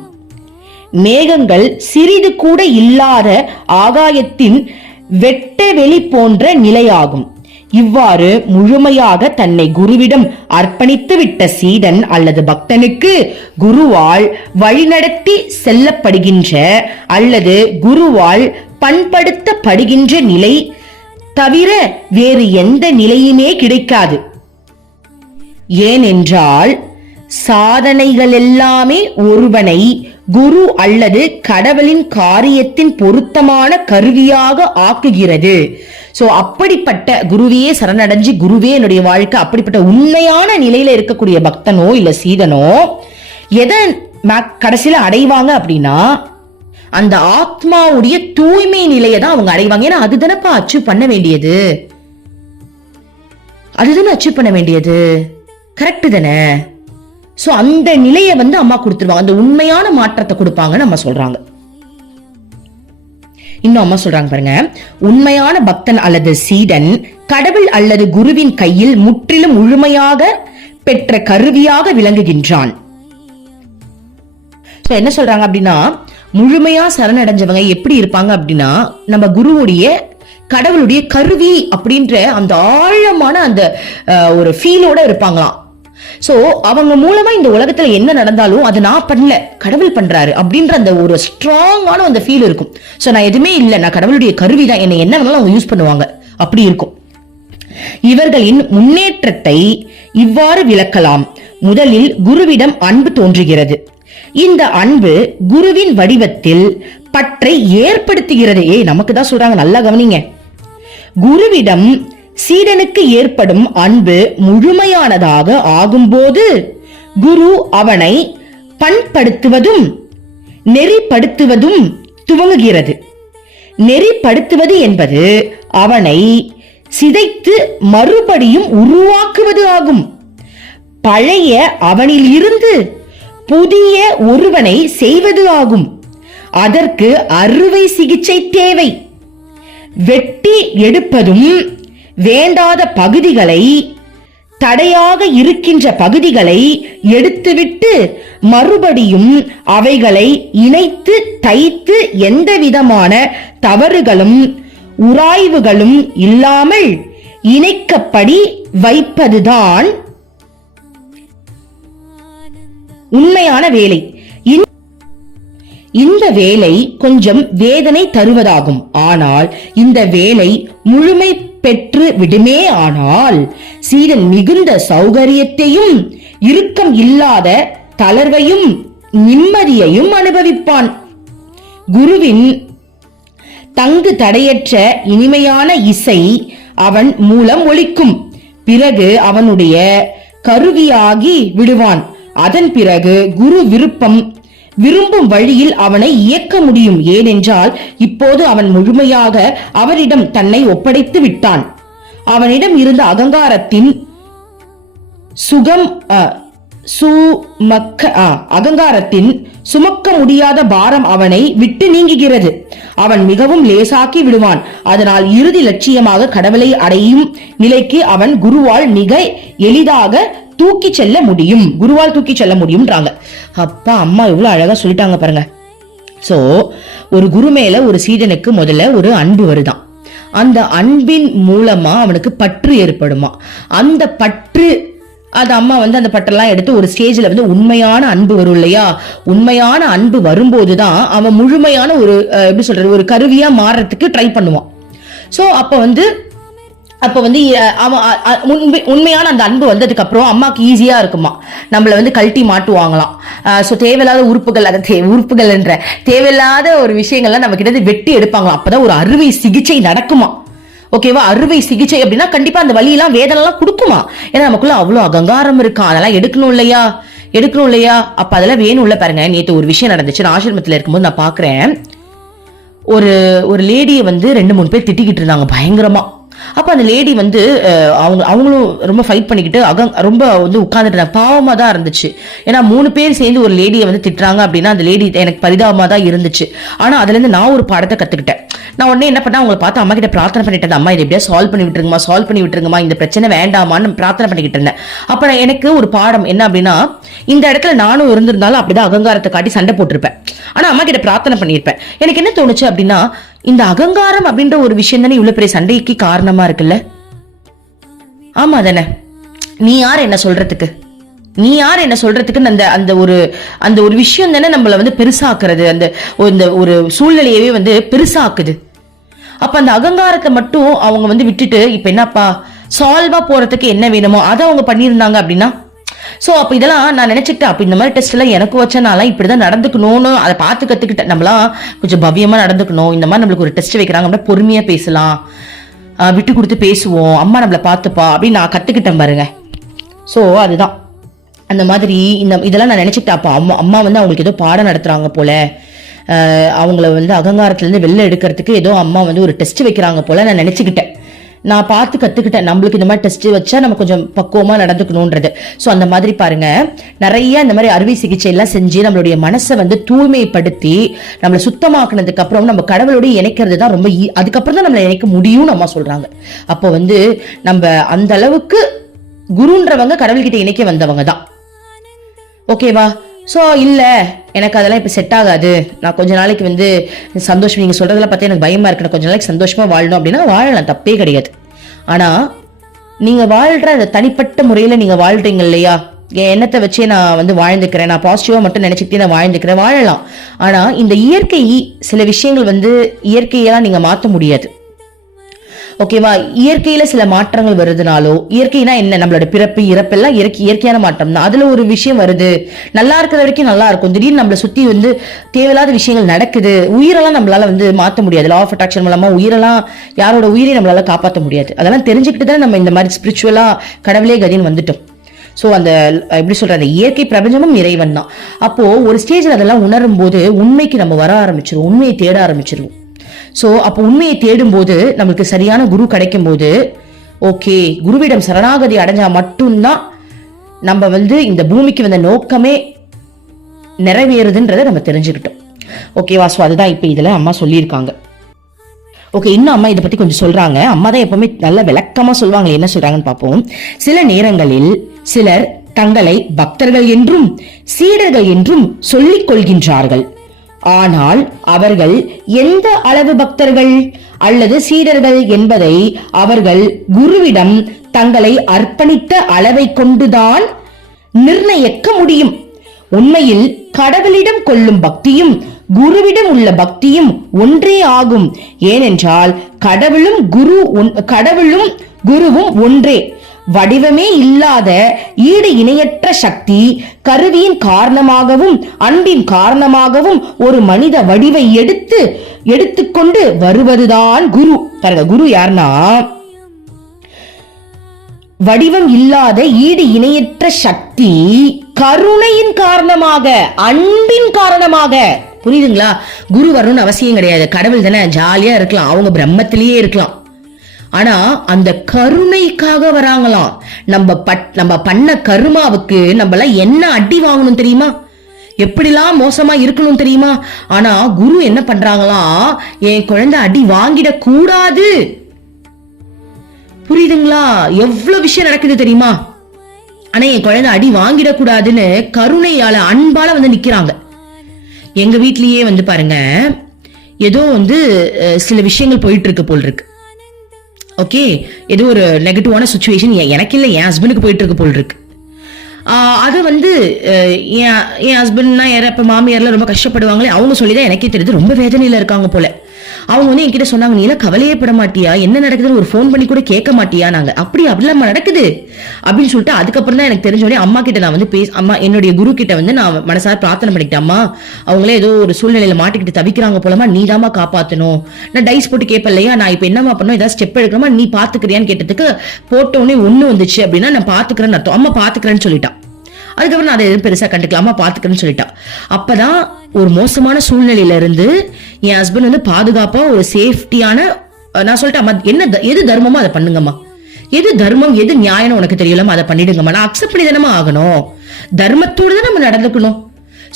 மேகங்கள் சிறிது கூட இல்லாத ஆகாயத்தின் வெட்ட வெளி போன்ற நிலையாகும். இவ்வாறு முழுமையாக தன்னை குருவிடம் அர்ப்பணித்து விட்ட சீடன் அல்லது பக்தனுக்கு குருவால் வழிநடத்தி செல்லப்படுகின்ற அல்லது குருவால் பண்படுத்தப்படுகின்ற நிலை தவிர வேறு எந்த நிலையுமே கிடைக்காது. ஏனென்றால் சாதனைகள் எல்லாமே ஒருவனை குரு அல்லது கடவுளின் காரியத்தின் பொருத்தமான கருவியாக ஆக்குகிறது. சோ அப்படிப்பட்ட குருவையே சரணடைஞ்சு, குருவே என்னுடைய வாழ்க்கை, அப்படிப்பட்ட உண்மையான நிலையில இருக்கக்கூடிய பக்தனோ இல்ல சீதனோ எதை கடைசியில அடைவாங்க அப்படின்னா, அந்த ஆத்மாவுடைய தூய்மை நிலையை தான் அவங்க அடைவாங்க. ஏன்னா அதுதானப்பா அச்சீவ் பண்ண வேண்டியது, அதுதானே அச்சீவ் பண்ண வேண்டியது. கரெக்ட் தானே? சோ அந்த நிலையை அம்மா கொடுத்துருவாங்க, அந்த உண்மையான மாற்றத்தை கொடுப்பாங்கன்னு அம்மா சொல்றாங்க. இன்னும் அம்மா சொல்றாங்க பாருங்க, உண்மையான பக்தன் அல்லது சீடன் கடவுள் அல்லது குருவின் கையில் முற்றிலும் முழுமையாக பெற்ற கருவியாக விளங்குகின்றான். என்ன சொல்றாங்க அப்படின்னா, முழுமையா சரணடைஞ்சவங்க எப்படி இருப்பாங்க அப்படின்னா, நம்ம குருவுடைய கடவுளுடைய கருவி அப்படின்ற அந்த ஆழமான அந்த ஒரு ஃபீலோட இருப்பாங்களாம். சோ அவங்க மூலமா இந்த உலகத்துல என்ன நடந்தாலும் அது நான் பண்ணல, கடவுள் பண்றாரு அப்படின்ற அந்த ஒரு ஸ்ட்ராங்கான அந்த ஃபீல் இருக்கும். சோ நான் எதுவுமே இல்ல, நான் கடவுளுடைய கருவி தான், என்ன என்ன வேணாலும் அவங்க யூஸ் பண்ணுவாங்க, அப்படி இருக்கும். இவர்களின் முன்னேற்றத்தை இவ்வாறு விளக்கலாம். முதலில் குருவிடம் அன்பு தோன்றுகிறது. இந்த அன்பு குருவின் வடிவத்தில் பற்றை ஏற்படுத்துகிறது. நமக்கு தான் சொல்றாங்க, நல்லா கவனிங்க. குருவிடம் சீடனுக்கு ஏற்படும் அன்பு முழுமையானதாக ஆகும்போது குரு அவனை பண்படுத்துவதும் நெறிப்படுத்துவதும் துவங்குகிறது. நெறிப்படுத்துவது என்பது அவனை சிதைத்து மறுபடியும் உருவாக்குவது ஆகும். பழைய அவனில் இருந்து புதிய ஒருவனை செய்வது ஆகும். அதற்கு அறுவை சிகிச்சை தேவை. வெட்டி எடுப்பதும் வேண்டாத பகுதிகளை, தடையாக இருக்கின்ற பகுதிகளை எடுத்துவிட்டு மறுபடியும் அவைகளை இணைத்து தைத்து எந்த விதமான தவறுகளும் உராய்வுகளும் இல்லாமல் இணைக்கப்படி வைப்பதுதான் உண்மையான வேலை. இந்த வேலை கொஞ்சம் வேதனை தருவதாகும். ஆனால் இந்த வேலை முழுமை பெற்று விடுமே ஆனால் சீடன் மிகுந்த சௌகரியத்தையும் இறுக்கம் இல்லாத தளர்வையும் நிம்மதியையும் அனுபவிப்பான். குருவின் தங்கு தடையற்ற இனிமையான இசை அவன் மூலம் ஒலிக்கும். பிறகு அவனுடைய கருவியாகி விடுவான். அதன் பிறகு குரு விரும்பும் வழியில் அவனை இயக்க முடியும். ஏனென்றால் இப்போது அவன் முழுமையாக அவரிடம் தன்னை ஒப்படைத்து விட்டான். அவனிடம் இருந்த அகங்காரத்தின் அகங்காரத்தின் சுமக்க முடியாத பாரம் அவனை விட்டு நீங்குகிறது. அவன் மிகவும் லேசாக்கி விடுவான். அதனால் இறுதி லட்சியமாக கடவுளை அடையும் நிலைக்கு அவன் குருவால் மிக எளிதாக தூக்கி செல்ல முடியும். குருவால் தூக்கி செல்ல முடியும்ன்றாங்க. அப்பா அம்மா எவ்வளவு அழகா சொல்லிட்டாங்க பாருங்க. சோ ஒரு குரு மேல ஒரு சீடனுக்கு முதல்ல ஒரு அன்பு வருதான். அந்த அன்பின் மூலமா அவனுக்கு பற்று ஏற்படுமா. அந்த பற்று அது அம்மா அந்த பற்றெல்லாம் எடுத்து ஒரு ஸ்டேஜ்ல உண்மையான அன்பு வரும் இல்லையா. உண்மையான அன்பு வரும்போதுதான் அவன் முழுமையான ஒரு எப்படி சொல்றது ஒரு கருவியா மாறுறதுக்கு ட்ரை பண்ணுவான். சோ அப்ப உண்மையான அந்த அன்பு வந்ததுக்கு அப்புறம் அம்மாக்கு ஈஸியா இருக்குமா. நம்மள கழட்டி மாட்டுவாங்களாம். சோ தேவையில்லாத உறுப்புகள் என்ற தேவையில்லாத ஒரு விஷயங்கள்லாம் நம்ம கிட்ட வெட்டி எடுப்பாங்களாம். அப்பதான் ஒரு அறுவை சிகிச்சை நடக்குமா. ஓகேவா. அறுவை சிகிச்சை அப்படின்னா கண்டிப்பா அந்த வலி எல்லாம் வேதனை எல்லாம் கொடுக்குமா. ஏன்னா நமக்குள்ள அவ்வளவு அகங்காரம் இருக்கா. அதெல்லாம் எடுக்கணும் இல்லையா. அப்ப அதெல்லாம் வேணும் இல்ல. பாருங்க, நேற்று ஒரு விஷயம் நடந்துச்சு. நான் ஆசிரமத்துல இருக்கும்போது நான் பாக்குறேன். ஒரு லேடியை 2-3 பேர் திட்டிக்கிட்டு இருந்தாங்க பயங்கரமா. அப்ப அந்த லேடி அவங்களும் ரொம்ப ஃபைட் பண்ணிக்கிட்டு ரொம்ப உட்கார்ந்துட்டு இருந்தாங்க. பாவமா தான் இருந்துச்சு. ஏன்னா 3 பேர் சேர்ந்து ஒரு லேடியை திட்டுறாங்க அப்படின்னா அந்த லேடி எனக்கு பரிதாபமா தான் இருந்துச்சு. ஆனா அதுல இருந்து நான் ஒரு பாடத்தை கத்துக்கிட்டேன். நான் உடனே என்ன பண்ணேன், அவங்களை பார்த்து அம்மா கிட்ட பிரார்த்தனை பண்ணிட்டேன். அம்மா இதை எப்படியா சால்வ் பண்ணி விட்டுருங்கம்மா, இந்த பிரச்சனை வேண்டாமான்னு பிரார்த்தனை பண்ணிக்கிட்டு இருந்தேன். அப்ப எனக்கு ஒரு பாடம் என்ன அப்படின்னா, இந்த இடத்துல நானும் இருந்திருந்தாலும் அப்படிதான் அகங்காரத்தை காட்டி சண்டை போட்டிருப்பேன். ஆனா அம்மா கிட்ட பிரார்த்தனை பண்ணியிருப்பேன். எனக்கு என்ன தோணுச்சு அப்படின்னா, இந்த அகங்காரம் அப்படின்ற ஒரு விஷயம் தானே இவ்வளவு பெரிய சண்டைக்கு காரணமா இருக்குல்ல. ஆமா தானே. நீ யார் என்ன சொல்றதுக்கு அந்த ஒரு விஷயம் தானே நம்மள பெருசாக்குறது. அந்த ஒரு சூழ்நிலையவே பெருசாக்குது. அப்ப அந்த அகங்காரத்தை மட்டும் அவங்க விட்டுட்டு இப்ப என்னப்பா சால்வா போறதுக்கு என்ன வேணுமோ அதை அவங்க பண்ணியிருந்தாங்க அப்படின்னா. சோ அப்ப இதெல்லாம் நான் நினைச்சுக்கிட்டேன். அப்ப இந்த மாதிரி டெஸ்ட் எல்லாம் எனக்கு வச்சனாலாம் இப்படிதான் நடந்துக்கணும்னு அதை பார்த்து கத்துக்கிட்டேன். நம்மளாம் கொஞ்சம் பவ்யமா நடந்துக்கணும். இந்த மாதிரி நம்மளுக்கு ஒரு டெஸ்ட் வைக்கிறாங்க அப்படின்னா பொறுமையா பேசலாம், விட்டு கொடுத்து பேசுவோம், அம்மா நம்மள பார்த்துப்பா அப்படின்னு நான் கத்துக்கிட்டேன் பாருங்க. சோ அதுதான் அந்த மாதிரி இதெல்லாம் நான் நினைச்சுக்கிட்டேன். அப்ப அம்மா அவங்களுக்கு ஏதோ பாடம் நடத்துறாங்க போல, அவங்கள அகங்காரத்துல இருந்து வெளில எடுக்கிறதுக்கு ஏதோ அம்மா ஒரு டெஸ்ட் வைக்கிறாங்க போல நான் நினைச்சுக்கிட்டேன். நான் பார்த்து கத்துக்கிட்டேன். நம்மளுக்கு இந்த மாதிரி டெஸ்ட் வச்சா நம்ம கொஞ்சம் பக்குவமா நடந்துக்கணும்ன்றது. சோ அந்த மாதிரி பாருங்க, நிறைய இந்த மாதிரி அறுவை சிகிச்சை எல்லாம் செஞ்சு நம்மளுடைய மனசை தூய்மைப்படுத்தி நம்மளை சுத்தமாக்குனதுக்கு அப்புறம் நம்ம கடவுளோட இணைக்கிறது தான் ரொம்ப அதுக்கப்புறம் தான் நம்மளை இணைக்க முடியும்னு அம்மா சொல்றாங்க. அப்போ நம்ம அந்த அளவுக்கு குருன்றவங்க கடவுள்கிட்ட இணைக்க வந்தவங்க தான். ஓகேவா. சோ இல்ல எனக்கு அதெல்லாம் இப்ப செட் ஆகாது, நான் கொஞ்ச நாளைக்கு சந்தோஷம், நீங்க சொல்றதெல்லாம் பார்த்தா எனக்கு பயமா இருக்கு, கொஞ்ச நாளைக்கு சந்தோஷமா வாழணும் அப்படின்னா வாழலாம், தப்பே கிடையாது. ஆனா நீங்க வாழ்ற அந்த தனிப்பட்ட முறையில நீங்க வாழ்றீங்க இல்லையா, என் எண்ணத்தை வச்சே நான் வாழ்ந்துக்கிறேன், நான் பாசிட்டிவா மட்டும் நினைச்சுக்கிட்டே நான் வாழ்ந்துக்கிறேன், வாழலாம். ஆனா இந்த இயற்கை சில விஷயங்கள் இயற்கையெல்லாம் நீங்க மாத்த முடியாது. ஓகேவா. இயற்கையில சில மாற்றங்கள் வருதுனாலோ, இயற்கைனா என்ன, நம்மளோட பிறப்பு இறப்பெல்லாம் இயற்கையான மாற்றம் தான். அதுல ஒரு விஷயம் வருது, நல்லா இருக்கிற வரைக்கும் நல்லா இருக்கும், திடீர்னு நம்மளை சுத்தி தேவையில்லாத விஷயங்கள் நடக்குது. உயிரெல்லாம் நம்மளால மாற்ற முடியாது. லா ஆஃப் அட்ராக்ஷன் மூலமா உயிரெல்லாம் யாரோட உயிரை நம்மளால காப்பாற்ற முடியாது. அதெல்லாம் தெரிஞ்சுக்கிட்டு தான் நம்ம இந்த மாதிரி ஸ்பிரிச்சுவலா கடவுளே கதின்னு வந்துட்டோம். ஸோ அந்த எப்படி சொல்ற அந்த இயற்கை பிரபஞ்சமும் இறைவன் தான். அப்போ ஒரு ஸ்டேஜில் அதெல்லாம் உணரும் போது உண்மைக்கு நம்ம வர ஆரம்பிச்சிருவோம், உண்மையை தேட ஆரம்பிச்சிருவோம். ஸோ அப்போ உண்மையை தேடும் போது நம்மளுக்கு சரியான குரு கிடைக்கும் போது ஓகே, குருவிடம் சரணாகதி அடைஞ்சா மட்டும்தான் நம்ம இந்த பூமிக்கு வந்த நோக்கமே நிறைவேறுதுன்றதை நம்ம தெரிஞ்சுக்கிட்டோம். ஓகேவா? ஸோ அதுதான் இப்போ இதில் அம்மா சொல்லியிருக்காங்க. ஓகே, இன்னும் அம்மா இதை பற்றி கொஞ்சம் சொல்றாங்க. அம்மா தான் எப்பவுமே நல்ல விளக்கமா சொல்லுவாங்க. என்ன சொல்றாங்கன்னு பார்ப்போம். சில நேரங்களில் சிலர் தங்களை பக்தர்கள் என்றும் சீடர்கள் என்றும் சொல்லிக் கொள்கின்றார்கள். ஆனால் அவர்கள் எந்த அளவு பக்தர்கள் அல்லது சீடர்கள் என்பதை அவர்கள் குருவிடம் தங்களை அர்ப்பணித்த அளவை கொண்டுதான் நிர்ணயிக்க முடியும். உண்மையில் கடவுளிடம் கொள்ளும் பக்தியும் குருவிடம் உள்ள பக்தியும் ஒன்றே ஆகும். ஏனென்றால் கடவுளும் குருவும் ஒன்றே. வடிவமே இல்லாத ஈடு இணையற்ற சக்தி கருவியின் காரணமாகவும் அன்பின் காரணமாகவும் ஒரு மனித வடிவை எடுத்துக்கொண்டு வருவதுதான் குரு. குரு யாருன்னா, வடிவம் இல்லாத ஈடு இணையற்ற சக்தி கருணையின் காரணமாக அன்பின் காரணமாக. புரியுதுங்களா? குரு வரணும்னு அவசியம் கிடையாது. கடவுள் தானே, ஜாலியா இருக்கலாம், அவங்க பிரம்மத்திலேயே இருக்கலாம். ஆனா அந்த கருணைக்காக வராங்களாம். நம்ம பண்ண கருமாவுக்கு நம்மள என்ன அடி வாங்கணும் தெரியுமா? எப்படிலாம் மோசமா இருக்கணும் தெரியுமா? ஆனா குரு என்ன பண்றாங்களாம், என் குழந்தை அடி வாங்கிட கூடாது. புரியுதுங்களா? எவ்வளவு விஷயம் நடக்குது தெரியுமா? ஆனா என் குழந்தை அடி வாங்கிடக்கூடாதுன்னு கருணையால அன்பால நிக்கிறாங்க. எங்க வீட்லயே பாருங்க, ஏதோ சில விஷயங்கள் போயிட்டு இருக்கு போல் இருக்கு. ஓகே, ஏதோ ஒரு நெகட்டிவான சுச்சுவேஷன் எனக்கு இல்லை, என் ஹஸ்பண்டுக்கு போயிட்டு இருக்கு போல் இருக்கு. அது என் ஹஸ்பண்ட்னா இப்ப மாமியார்ல ரொம்ப கஷ்டப்படுவாங்களே, அவங்க சொல்லிதான் எனக்கே தெரியுது ரொம்ப வேதனையில இருக்காங்க போல. அவங்க என்கிட்ட சொன்னாங்க, நீ எல்லாம் கவலையே பட மாட்டியா, என்ன நடக்குதுன்னு ஒரு ஃபோன் பண்ணி கூட கேட்க மாட்டியா? நாங்க அப்படிலாம் நடக்குது அப்படின்னு சொல்லிட்டு அதுக்கப்புறம் தான் எனக்கு தெரிஞ்சோடனே அம்மா கிட்ட நான் அம்மா என்னுடைய குரு கிட்ட நான் மனசார பிரார்த்தனை பண்ணிக்கிட்டேன். அம்மா, அவங்களே ஏதோ ஒரு சூழ்நிலையில மாட்டிக்கிட்டு தவிக்கிறாங்க போலமா, நீ தாமா காப்பாத்தணும். நான் டைஸ் போட்டு கேட்பேன் இல்லையா, நான் இப்ப என்னமா பண்ணும், ஏதாவது ஸ்டெப் எடுக்கணுமா, நீ பாத்துக்கிறியான்னு கேட்டதுக்கு போட்டோடனே ஒண்ணு வந்துச்சு அப்படின்னா நான் பாத்துக்கிறேன்னு அர்த்தம். அம்மா பாத்துக்கிறேன்னு சொல்லிட்டான். அதுக்கப்புறம் நான் அதை எதுவும் பெருசா கண்டுக்கலாமா, பாத்துக்கிறேன்னு சொல்லிட்டா. அப்பதான் ஒரு மோசமான சூழ்நிலையில இருந்து என் ஹஸ்பண்ட் பாதுகாப்பா ஒரு சேஃப்டியான, நான் சொல்லிட்டேன், எது தர்மமோ அதை பண்ணுங்கம்மா, எது தர்மம் எது நியாயம் உனக்கு தெரியலாமா அதை பண்ணிடுங்கம்மா, நான் அக்செப்ட் பண்ணி தானமா ஆகணும், தர்மத்தோடு தான் நம்ம நடந்துக்கணும்,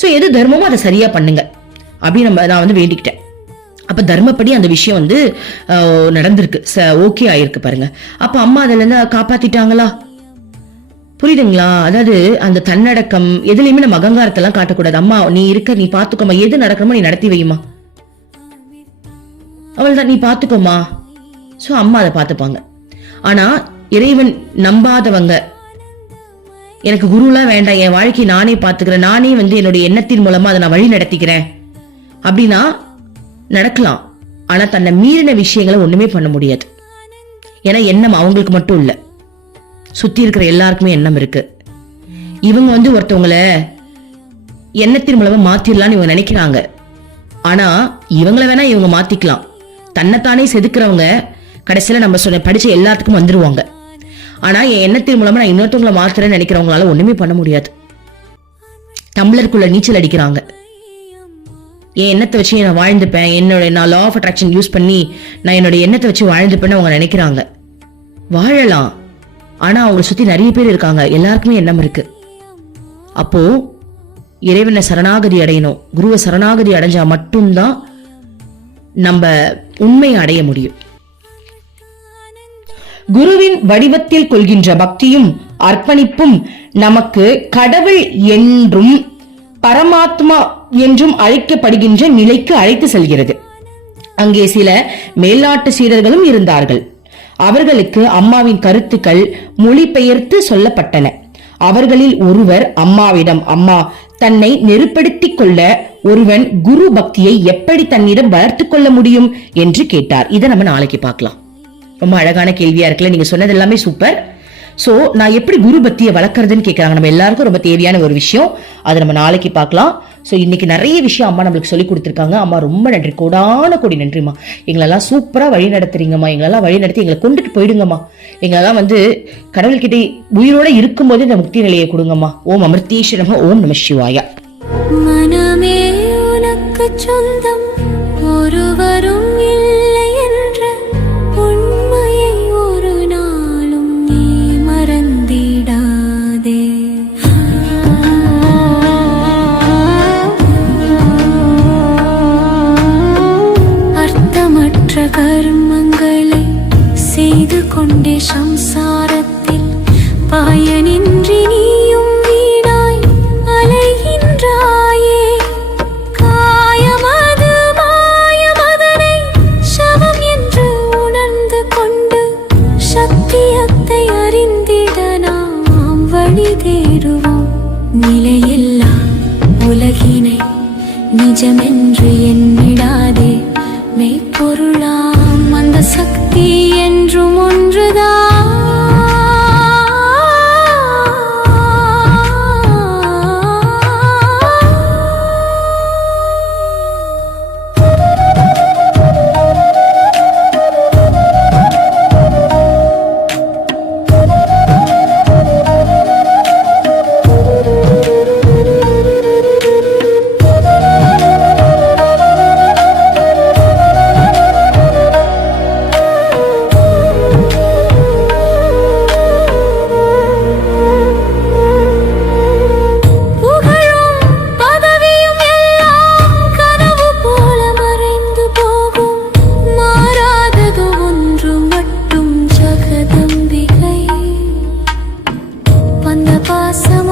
சோ எது தர்மமோ அதை சரியா பண்ணுங்க அப்படின்னு நான் வேண்டிக்கிட்டேன். அப்ப தர்மப்படி அந்த விஷயம் நடந்திருக்கு, ஓகே ஆயிருக்கு பாருங்க. அப்ப அம்மா அதுல இருந்து காப்பாத்திட்டாங்களா? புரியுதுங்களா? அதாவது அந்த தன்னடக்கம் எதுலையுமே நம்ம அகங்காரத்தெல்லாம் காட்டக்கூடாது. அம்மா நீ இருக்க, நீ பாத்துக்கோமா, எது நடக்கணுமோ நீ நடத்தி வையுமா, அவள்தான் நீ பாத்துக்கோமா. சோ அம்மா அதை பாத்துப்பாங்க. ஆனா இறைவன் நம்பாதவங்க, எனக்கு குருலாம் வேண்டாம், என் வாழ்க்கையை நானே பாத்துக்கிறேன், நானே என்னுடைய எண்ணத்தின் மூலமா அதை நான் வழி நடத்திக்கிறேன் அப்படின்னா நடக்கலாம். ஆனா தன்னை மீறின விஷயங்களை ஒண்ணுமே பண்ண முடியாது. ஏன்னா எண்ணம் அவங்களுக்கு மட்டும் இல்ல, சுத்தி இருக்கிற எல்லாருக்குமே எண்ணம் இருக்கு. இவங்க ஒருத்தவங்களை எண்ணத்தின் மூலமா மாத்திரலாம்னு இவங்க நினைக்கிறாங்க. ஆனா இவங்களை வேணா இவங்க மாத்திக்கலாம். தன்னைத்தானே செதுக்குறவங்க கடைசியில நம்ம படிச்ச எல்லாத்துக்கும் வந்துருவாங்க. ஆனா என் எண்ணத்தின் மூலமா நான் இன்னொருத்தவங்களை மாத்துறேன்னு நினைக்கிறவங்களால ஒண்ணுமே பண்ண முடியாது. டம்ளருக்குள்ள நீச்சல் அடிக்கிறாங்க. என் எண்ணத்தை வச்சு நான் வாழ்ந்துப்பேன், நான் லா ஆஃப் அட்ராக்ஷன் யூஸ் பண்ணி நான் என்னோட எண்ணத்தை வச்சு வாழ்ந்துப்பேன்னு அவங்க நினைக்கிறாங்க. வாழலாம், ஆனா அவங்களை சுத்தி நிறைய பேர் இருக்காங்க, எல்லாருக்குமே எண்ணம் இருக்கு. அப்போ இறைவனை சரணாகதி அடையணும். குருவை சரணாகதி அடைஞ்சா மட்டும்தான் நம்ம உண்மையை அடைய முடியும். குருவின் வடிவத்தில் கொள்கின்ற பக்தியும் அர்ப்பணிப்பும் நமக்கு கடவுள் என்றும் பரமாத்மா என்றும் அழைக்கப்படுகின்ற நிலைக்கு அழைத்து செல்கிறது. அங்கே சில மேல்நாட்டு சீடர்களும் இருந்தார்கள். அவர்களுக்கு அம்மாவின் கருத்துக்கள் மொழிபெயர்த்து சொல்லப்பட்டன. அவர்களில் ஒருவர் அம்மாவிடம், அம்மா, தன்னை நெருப்படுத்திக் கொள்ள ஒருவன் குரு பக்தியை எப்படி தன்னிடம் வளர்த்துக் கொள்ள முடியும் என்று கேட்டார். இதை நம்ம நாளைக்கு பார்க்கலாம். ரொம்ப அழகான கேள்வியா இருக்குல்ல? நீங்க சொன்னது எல்லாமே சூப்பர். சோ நான் எப்படி குரு பக்தியை வளர்க்கறதுன்னு கேட்கறாங்க. நம்ம எல்லாருக்கும் ரொம்ப தேவையான ஒரு விஷயம். அதை நம்ம நாளைக்கு பார்க்கலாம். ஸோ இன்னைக்கு நிறைய விஷயம் அம்மா நம்மளுக்கு சொல்லி கொடுத்துருக்காங்க. அம்மா ரொம்ப நன்றி, கோடான கோடி நன்றிம்மா. எங்களெல்லாம் சூப்பரா வழி நடத்துறீங்கம்மா. எங்களெல்லாம் வழி நடத்தி எங்களை கொண்டுட்டு போயிடுங்கம்மா. எங்களெல்லாம் கடவுள்கிட்ட உயிரோட இருக்கும்போதே இந்த முக்தி நிலையை கொடுங்கம்மா. ஓம் அமிர்தேஸ்வரம, ஓம் நம சிவாயா. மனமே உனக்கு சொந்தம், ஒருவரும் இல்லை என்ற உண்மையை ஒரு நாளும் நீ மறந்திடாதே. அர்த்தமற்ற கர்மங்களை செய்து கொண்டே சம்சாரத்தில் பயனின்றி நீயும் வீணாய் அலைகின்றாயே. காயமது மாயமதனை சவம் என்று உணர்ந்து கொண்டு சத்தியத்தை அறிந்திட நாம் வழி தேடுவோம். நிலையில்லா உலகினை நிஜமென்று எண்ணிடாதே. மெய்ப்பொருளாம் அந்த சக்தி என்றும் ஒன்றுதான். பாசம்